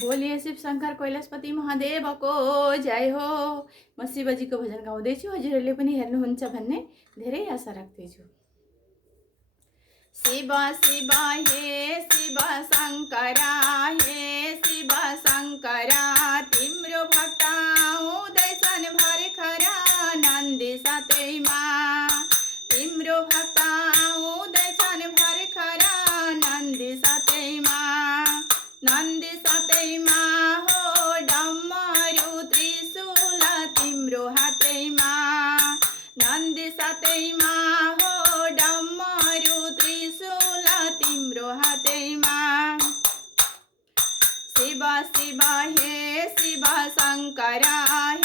बोलिए शिव शङ्कर कैलाशपति महादेवको जय हो। म शिवजीको भजन गाउँदैछु, हजुरहरूले पनि हेर्नुहुन्छ भन्ने धेरै आशा राख्दैछु। शिव शिव हे शिव शङ्करा, हे शिव शङ्करा, तिम्रो भक्त आउँदैछन् भर्खरा नन्दी सातैमा। तिम्रो भक्त आउँदैछन् भर्खरा नन्दी सातैमा। नन्दी सातैमा हो डमरू त्रिशूल तिम्रो हातैमा। नन्दी सातैमा हो डमरू त्रिशूल तिम्रो हातैमा। शिव शिव हे शिव शङ्करा,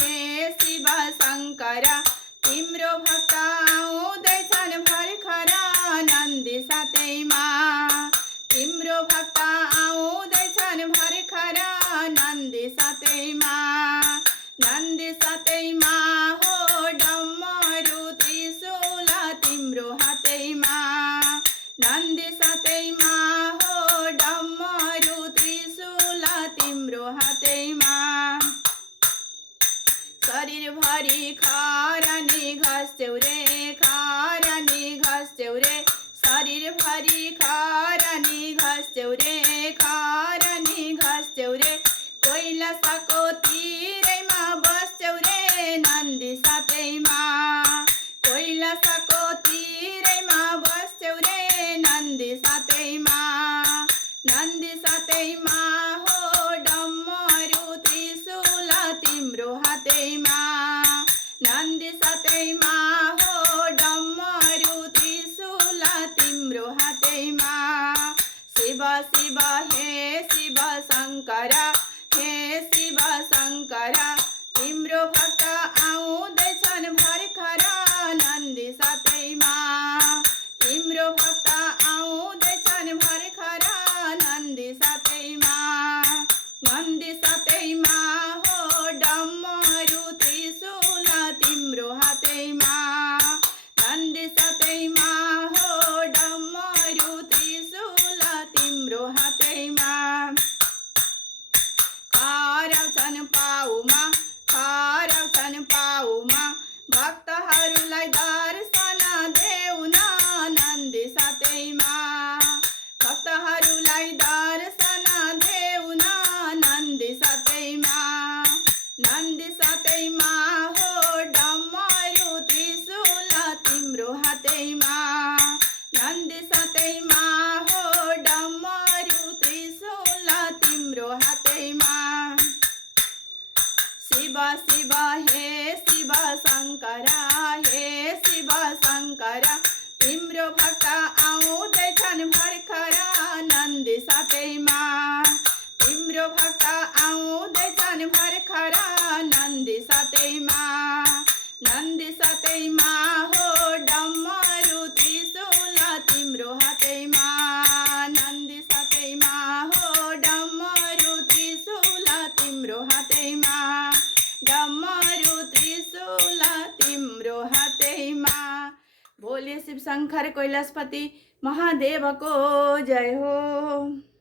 हे शिव शङ्करा, तिम्रो भक्त आउँदैछन् भर्खरा नन्दी सातैमा। तिम्रो भक्त आउँदैछन् भर्खरा नन्दी सातैमा। नन्दी सातैमा हो डमरू त्रिशूल तिम्रो हातैमा। नन्दी सातैमा हो डमरू त्रिशूल तिम्रो हातैमा। शरीरभरि खरानी घस्यौ रे, खरानी घस्यौ रे, शरीरभरि खरानी घस्यौ रे, खरानी घस्यौ रे, कैलाशको तिरैमा बस्यौ रे नन्दी सातैमा। कैलाशको तिरैमा बस्यौ रे नन्दी सातैमा। नन्दी सातैमा हो डमरू त्रिशूल तिम्रो हातैमा। नन्दी सातैमा हो डमरू त्रिशूल तिम्रो हातैमा। शिव शिव हे शिव शङ्करा, हे शिव शङ्करा, तिम्रो भक्त आउँदैछन् भर्खरा नन्दी सातैमा। तिम्रो भक्त आउँदैछन् भर्खरा नन्दी सातैमा। नन्दी सातैमा हो डमरू त्रिशूल तिम्रो हातैमा। नन्दी सातैमा हो डमरू त्रिशूल तिम्रो हातैमा। खराउँछन् पाउमा, खराउँछन् पाउमा, भक्तहरूलाई दर्शन देऊ न नन्दी सातैमा। भक्तहरूलाई दर्शन देऊ न नन्दी सातैमा। नन्दी सातैमा हो डमरू त्रिशूल तिम्रो हातैमा। नन्दी सातैमा हो डमरू त्रिशूल तिम्रो हातैमा। शिव शिव हे शिव शङ्करा, हे शिव शङ्करा, तिम्रो भक्त आउँदैछन् भर्खरा नन्दी सातैमा। तिम्रो भक्त आउँदैछन् भर्खरा नन्दी सातैमा। नन्दी सातैमा हो डमरू त्रिशूल तिम्रो हातैमा। नन्दी सातैमा हो डमरू त्रिशूल तिम्रो हातैमा। डमरू त्रिशूल तिम्रो हातैमा। बोलिए शिव शङ्कर कैलाशपति महादेवको जय हो।